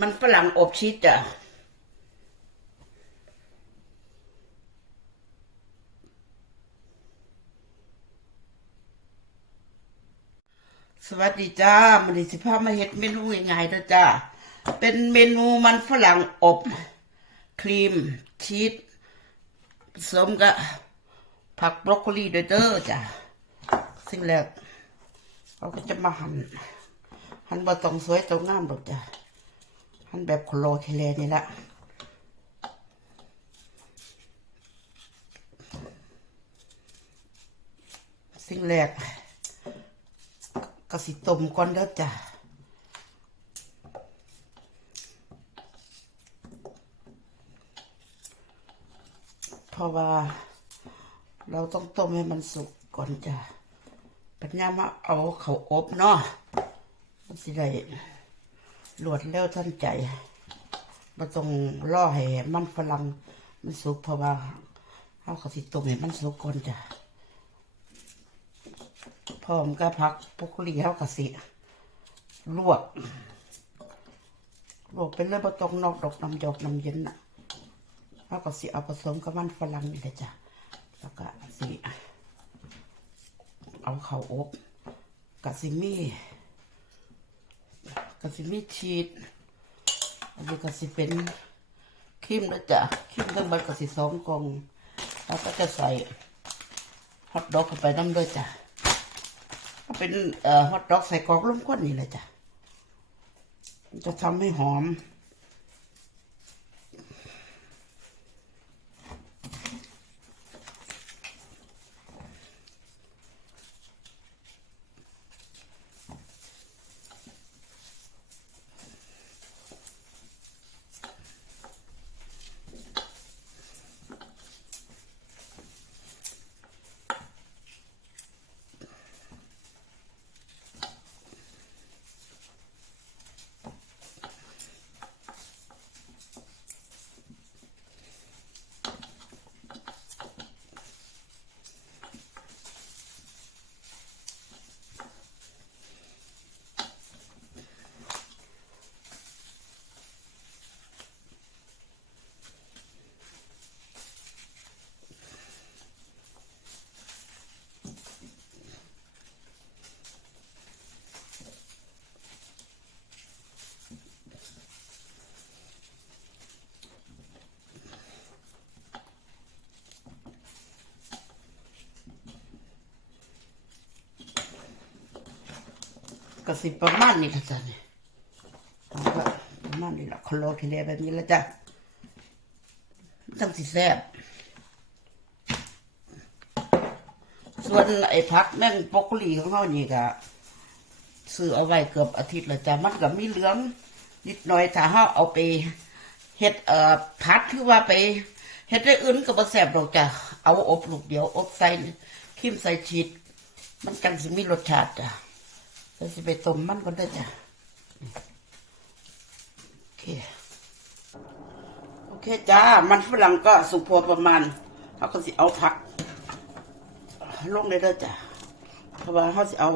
มันฝรั่งอบชีสจ้ะสวัสดีจ้ามันสิพามาเฮ็ดเมนูง่ายๆนะจ้าเป็นเมนูมันฝรั่งอบ ครีมชีสผสมกับผักบรอกโคลีด้วยเด้อจ้ะสิ่งแรกเราก็จะมาหั่นหั่นบ่ต้องสวยต้องงามดอกจ้ะ หั่นแบบโคโลเคเลนี่แหละสิ่งแรกก็สิต้มก่อนเด้อจ้ะเพราะว่า เราต้องต้มให้มันสุกก่อนจ้ะปัญญามาเอาเขาอบเนาะมันสิได้ รวดเร็วทันใจมาต้องรอให้มันฝรั่งมันสุกเพราะว่าเอาเขาสิต้มให้มันสุกก่อนจ้ะพร้อมกับผักปุกลีเฮากะสิลวกลวกเป็นเลยบ่ต้องนอกดอกน้ำหยอกน้ำเย็นน่ะเฮาก็สิเอาผสมกับมันฝรั่งนี่แหละจ้ะแล้วก็สิเอาเข้าอบกะสิมี กะสิมีชีสอันนี้ก็สิเป็นครีมนะจ๊ะครีมทั้งหมดก็สิสองกล่องแล้วก็จะใส่ฮอทดอกเข้าไปน้ำด้วยจ้ะก็เป็นฮอทดอกใส่กรอกล้มข้นนี่แหละจ้ะจะทำให้หอม ก็สิประมาณนี้ละจ้ะเนี่ยเอาละประมาณนี้ละคโลทีเลแบบนี้ละจ้ะตั้งสิแซ่บส่วนไอ้พักแม่งปกลีของเขานี่ก็ซื้อเอาไว้เกือบอาทิตย์ละจ้ะมันก็มีเหลืองนิดหน่อยถ้าเขาเอาไปเฮ็ดเอ่อพัดคือว่าไปเฮ็ดได้อื่นก็บ่แซ่บดอกจ้ะเอาอบลูกเดียวอบใส่ครีมใส่ชีสมันจังสิมีรสชาติจ้ะ เราจะไปต้มมันก่อนได้จ้ะโอเคโอเคจ้า มันฝรั่งก็สุกพอประมาณเขาก็สิเอาผัก ลงได้เด้อจ้ะเพราะว่าเขาสิเอา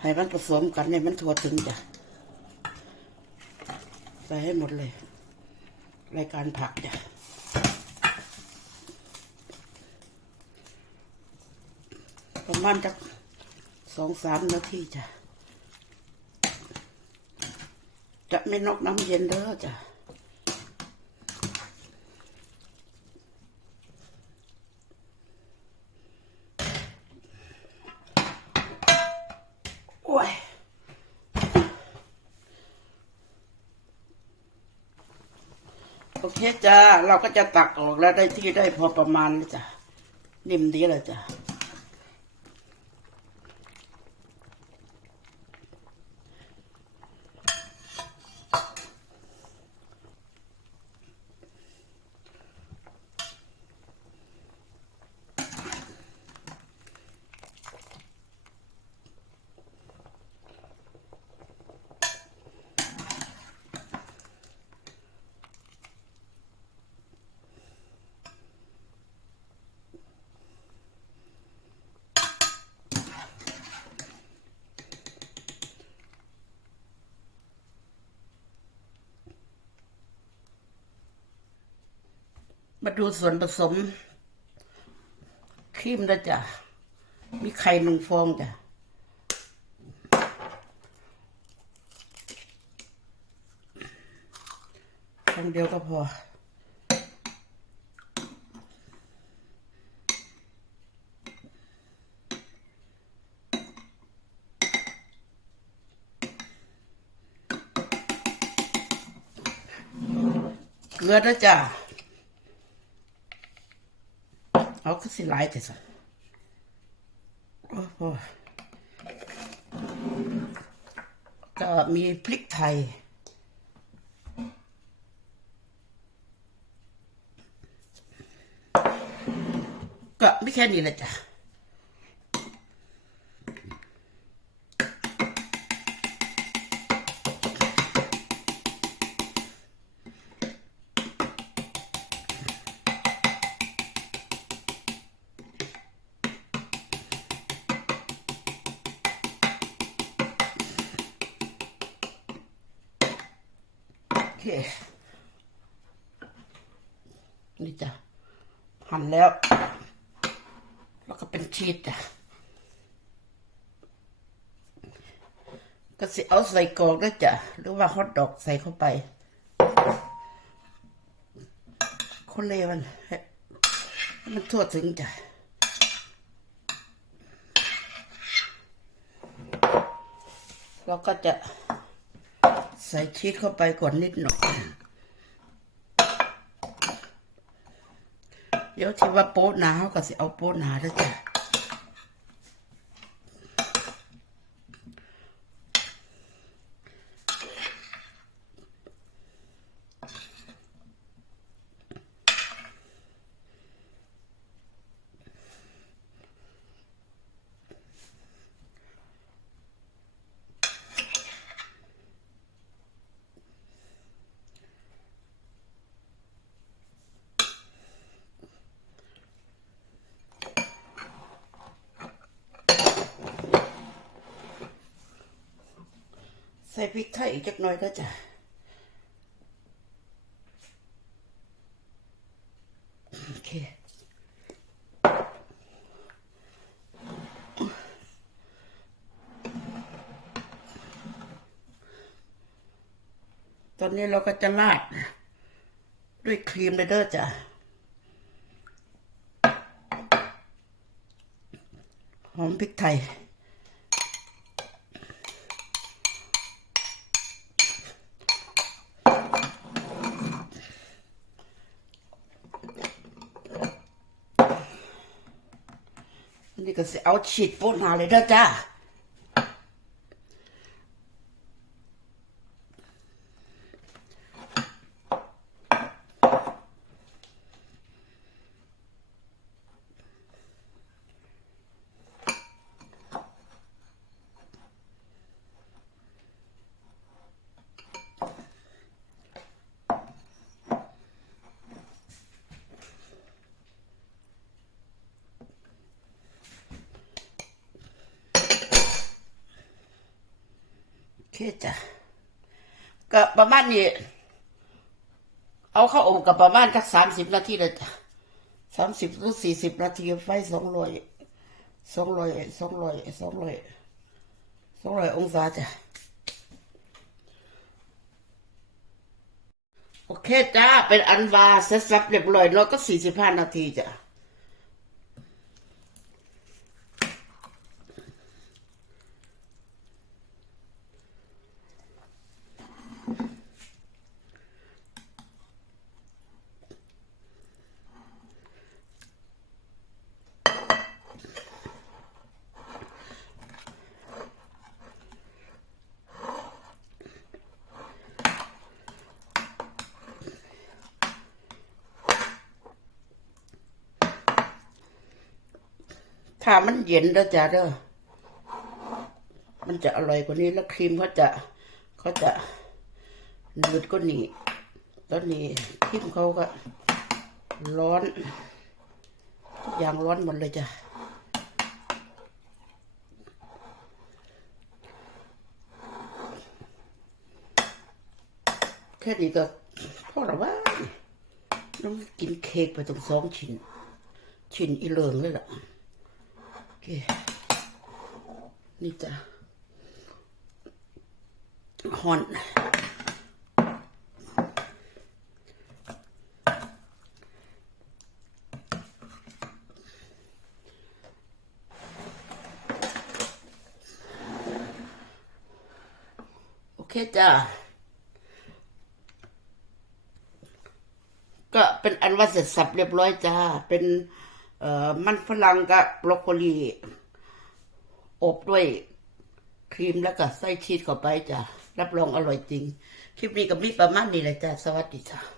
ให้มันผสมกันเนี่ยมันทั่วถึงจ้ะใส่ให้หมดเลย รายการผักจ้ะประมาณจักสองสามนาทีจ้ะ จะไม่นอกน้ำเย็นเด้อจ้ะโอ้ยโอเคจ้า เราก็จะตักออกแล้วได้ที่ได้พอประมาณแล้วจ้ะนิ่มดีแล้วจ้ะ มาดูส่วนผสมครีมนะจ๊ะ มีไข่หนึ่งฟองจ้ะ ฟองเดียวก็พอ เกลือนะจ๊ะ เอาก็สิหลายแต่สัโอ้โหก็มีพริกไทย ก็ไม่แค่นี้แหละจ้ะ เค นี่จ้ะ หั่นแล้ว แล้วก็เป็นชีสจ้ะ ก็สิเอาใส่กรอกด้วยจ้ะ หรือว่าฮอทดอกใส่เข้าไปคนเลวมันมันทั่วถึงจ้ะแล้วก็จะ ใส่ชีสเข้าไปก่อนนิดหน่อย เดี๋ยวที่ว่าโป๊ะหนาเขาก็สิเอาโป๊ะหนาแล้วจ้ะ ใส่พริกไทยอีกจักหน่อยก็จ้ะโอเคตอนนี้เราก็จะราด ด้วยครีมเลยเด้อจ้ะหอมพริกไทย นี่ก็สิเอาฉีดโป๊หนาเลยเด้อจ้า เคจ้ะก็ประมาณนี้ เอาเข้าอบกับประมาณสักสามสิบนาทีเลยจ้ะสามสิบหรือสี่สิบนาทีไฟสองร้อยสองร้อยสองร้อยสองร้อยสองร้อยองศาจ้ะโอเคจ้าเป็นอันวาเสร็จสับเรียบร้อยเนาะก็สี่สิบห้านาทีจ้ะ ถ้ามันเย็นแล้วจ้ะเด้อมันจะอร่อยกว่านี้แล้วครีมเขาจะเขาจะหนืดก็หนี่ตอนนี้ครีมเขาก็ ร้อนอย่างร้อนหมดเลยจ้ะแค่นี้ก็พอละว่าต้องกินเค้กไปต้องสองชิ้น ชิ้นอีเหลิงเลยล่ะ ค นี่จ้ะฮอน โอเคจ้ะก็เป็นอันว่าเสร็จสับเรียบร้อยจ้า เป็น มันฝรั่งกับบรอกโคลีอบด้วยครีมแล้วก็ใส่ชีสเข้าไปจ้ะ รับรองอร่อยจริง คลิปนี้ก็มีประมาณนี้แหละจ้ะ สวัสดีจ้ะ